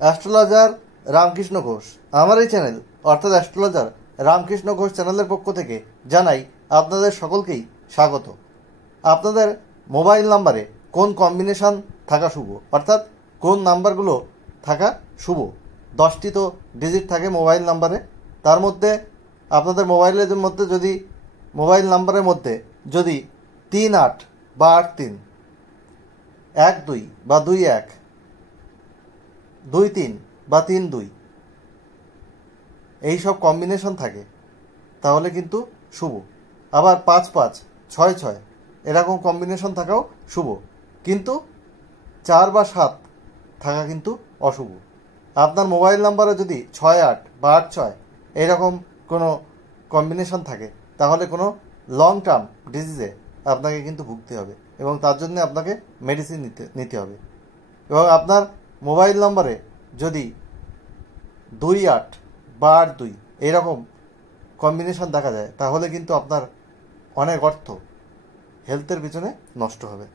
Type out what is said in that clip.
Astrologer Ramakrishna Ghosh. আমার এই channel অর্থাৎ অ্যাস্ট্রোলজার রামকৃষ্ণ ঘোষ চ্যানেলের পক্ষ থেকে জানাই আপনাদের সকলকেই স্বাগত। আপনাদের মোবাইল নাম্বারে কোন কম্বিনেশান থাকা শুভ, অর্থাৎ কোন নাম্বারগুলো থাকা শুভ। 10টি তো ডিজিট থাকে মোবাইল নাম্বারে। তার মধ্যে আপনাদের মোবাইলের মধ্যে যদি মোবাইল নাম্বারের মধ্যে যদি 38 বা 83, 12 বা 21, 23 বা 32 এইসব কম্বিনেশন থাকে তাহলে কিন্তু শুভ। আবার 55, 66 এরকম কম্বিনেশন থাকাও শুভ, কিন্তু 4 বা 7 থাকা কিন্তু অশুভ। আপনার মোবাইল নাম্বারে যদি 68 বা 86 এইরকম কোনো কম্বিনেশন থাকে তাহলে কোনো লং টার্ম ডিজিজে আপনাকে কিন্তু ভুগতে হবে এবং তার জন্য আপনাকে মেডিসিন নিতে হবে। এবং আপনার মোবাইল নম্বরে যদি 28 বা 82 এইরকম কম্বিনেশন দেখা যায় তাহলে কিন্তু আপনার অনেক অর্থ হেলথের পিছনে নষ্ট হবে।